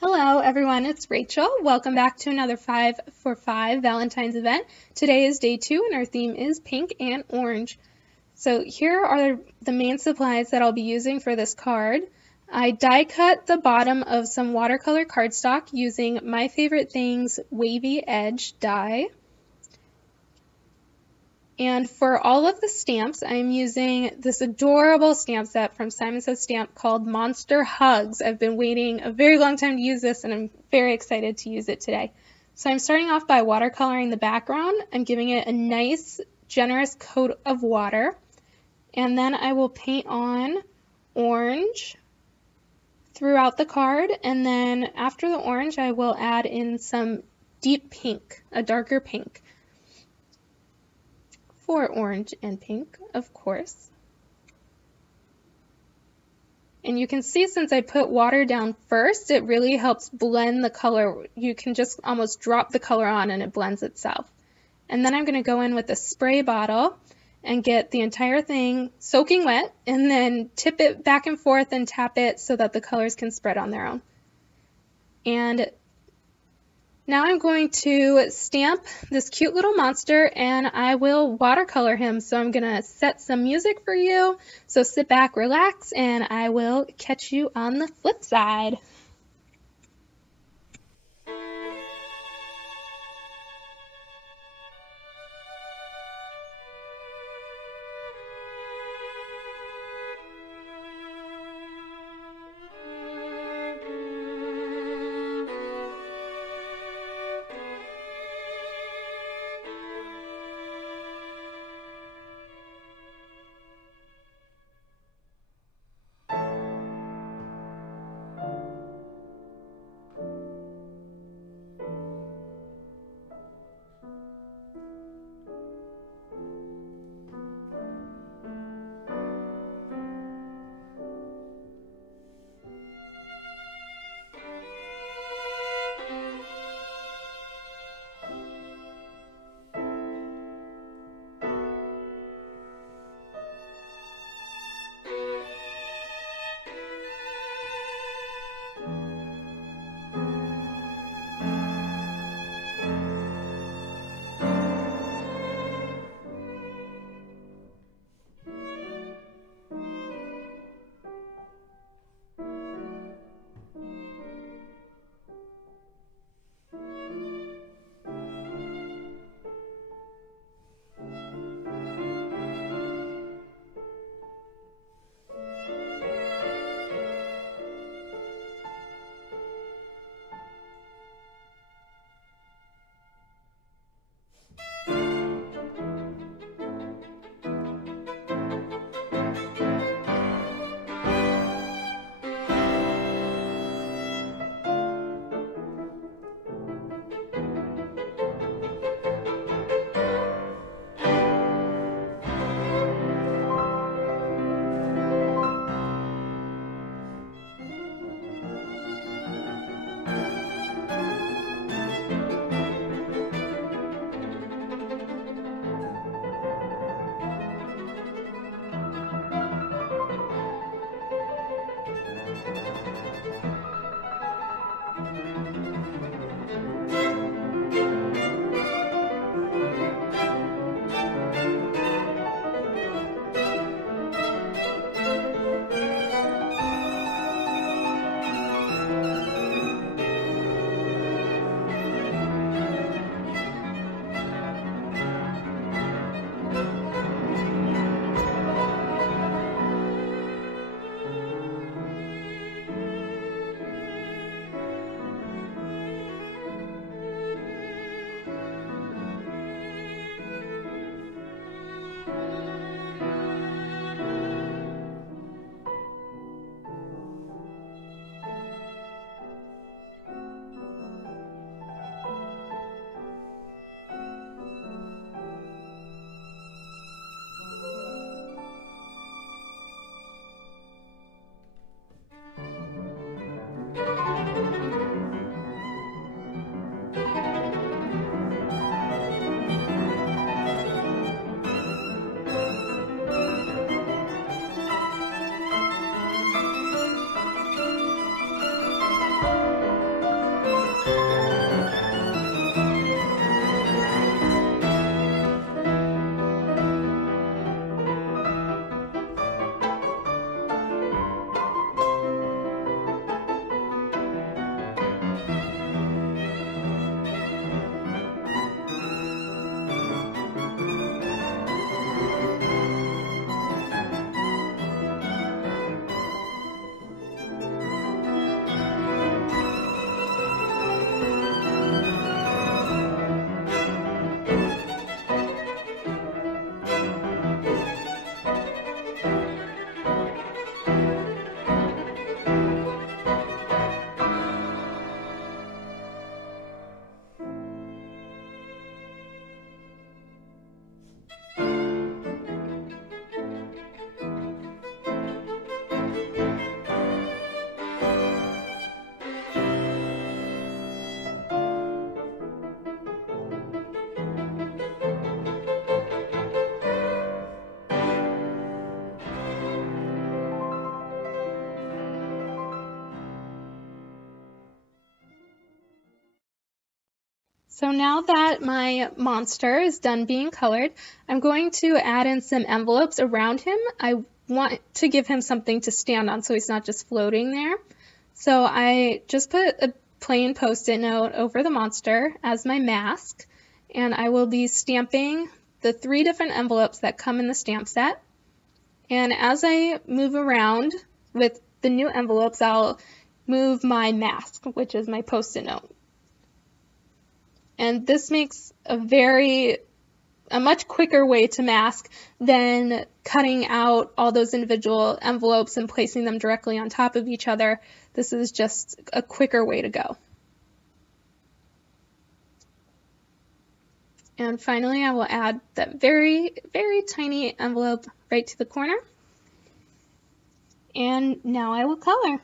Hello everyone, it's Rachel. Welcome back to another 5 for 5 Valentine's event. Today is day 2 and our theme is pink and orange. So here are the main supplies that I'll be using for this card. I die cut the bottom of some watercolor cardstock using My Favorite Things Wavy Edge die. And for all of the stamps, I'm using this adorable stamp set from Simon Says Stamp called Monster Hugs. I've been waiting a very long time to use this, and I'm very excited to use it today. So I'm starting off by watercoloring the background. I'm giving it a nice, generous coat of water. And then I will paint on orange throughout the card. And then after the orange, I will add in some deep pink, a darker pink. For orange and pink, of course. And you can see since I put water down first, it really helps blend the color. You can just almost drop the color on and it blends itself. And then I'm going to go in with a spray bottle and get the entire thing soaking wet and then tip it back and forth and tap it so that the colors can spread on their own. And now I'm going to stamp this cute little monster and I will watercolor him. So I'm going to set some music for you. So sit back, relax, and I will catch you on the flip side. So now that my monster is done being colored, I'm going to add in some envelopes around him. I want to give him something to stand on so he's not just floating there. So I just put a plain Post-it note over the monster as my mask, and I will be stamping the 3 different envelopes that come in the stamp set. And as I move around with the new envelopes, I'll move my mask, which is my Post-it note. And this makes a much quicker way to mask than cutting out all those individual envelopes and placing them directly on top of each other. This is just a quicker way to go. And finally, I will add that very, very tiny envelope right to the corner. And now I will color.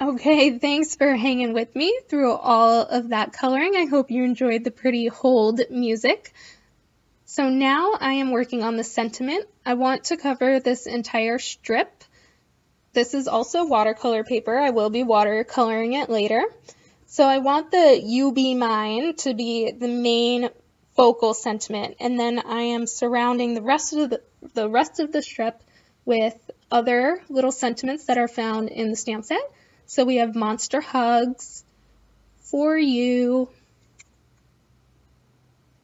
Okay, thanks for hanging with me through all of that coloring. I hope you enjoyed the pretty hold music. So now I am working on the sentiment. I want to cover this entire strip. This is also watercolor paper. I will be watercoloring it later. So I want the "You Be Mine" to be the main focal sentiment, and then I am surrounding the rest of the strip with other little sentiments that are found in the stamp set. So we have Monster Hugs, For You.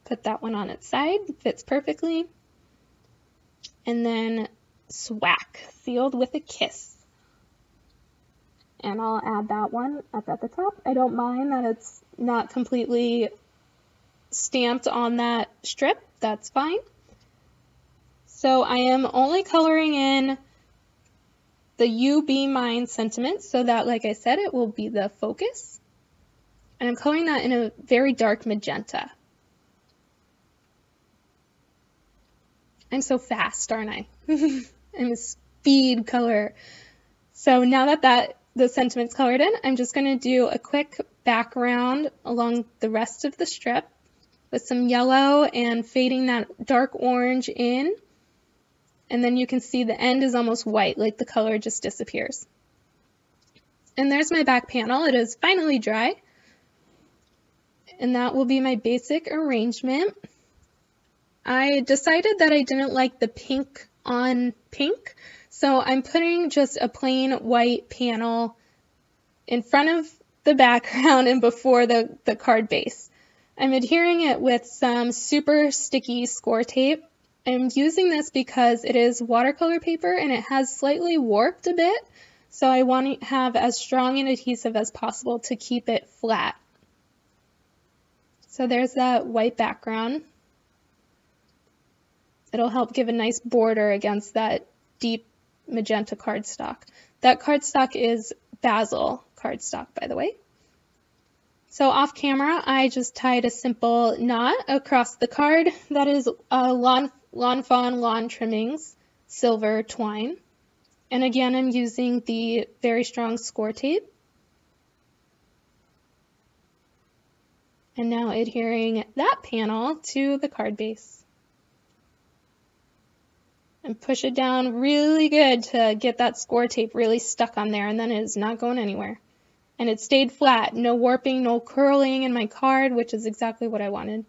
Put that one on its side, fits perfectly. And then Swack, Sealed with a Kiss. And I'll add that one up at the top. I don't mind that it's not completely stamped on that strip. That's fine. So I am only coloring in the You Be Mine sentiment so that, like I said, it will be the focus. And I'm coloring that in a very dark magenta. I'm so fast, aren't I? I'm a speed color. So now that the sentiment's colored in, I'm just going to do a quick background along the rest of the strip with some yellow and fading that dark orange in. And then you can see the end is almost white, like the color just disappears. And there's my back panel. It is finally dry. And that will be my basic arrangement. I decided that I didn't like the pink on pink, so I'm putting just a plain white panel in front of the background and before the card base. I'm adhering it with some super sticky score tape. I'm using this because it is watercolor paper and it has slightly warped a bit, so I want to have as strong an adhesive as possible to keep it flat. So there's that white background. It'll help give a nice border against that deep magenta cardstock. That cardstock is Basil cardstock, by the way. So off camera, I just tied a simple knot across the card. That is Lawn Fawn Lawn Trimmings silver twine. And again, I'm using the very strong score tape. And now adhering that panel to the card base. And push it down really good to get that score tape really stuck on there, and then it is not going anywhere. And it stayed flat, no warping, no curling in my card, which is exactly what I wanted.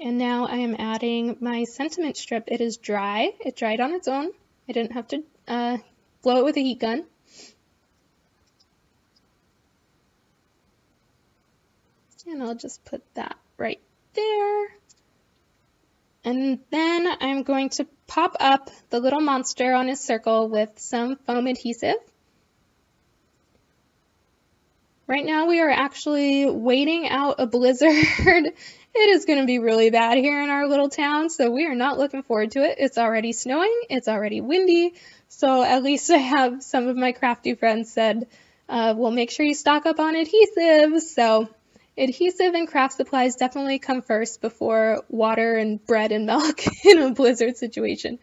And now I am adding my sentiment strip. It is dry. It dried on its own. I didn't have to blow it with a heat gun. And I'll just put that right there. And then I'm going to pop up the little monster on his circle with some foam adhesive. Right now we are actually waiting out a blizzard. It is going to be really bad here in our little town, so we are not looking forward to it. It's already snowing, it's already windy, so at least I have some of my crafty friends said, well, make sure you stock up on adhesive. So adhesive and craft supplies definitely come first before water and bread and milk in a blizzard situation.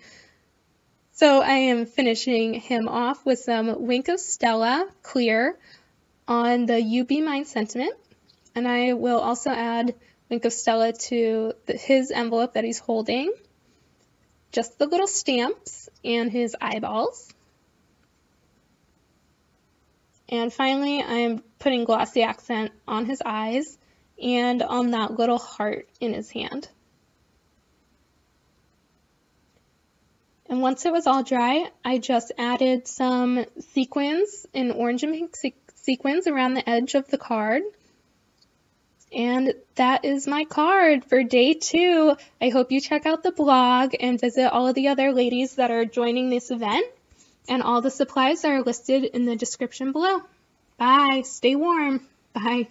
So I am finishing him off with some Wink of Stella clear on the You Be Mine sentiment. And I will also add Wink of Stella to his envelope that he's holding. Just the little stamps and his eyeballs. And finally, I'm putting glossy accent on his eyes and on that little heart in his hand. And once it was all dry, I just added some sequins in orange and pink sequins around the edge of the card. And that is my card for day 2. I hope you check out the blog and visit all of the other ladies that are joining this event. And all the supplies are listed in the description below. Bye. Stay warm. Bye.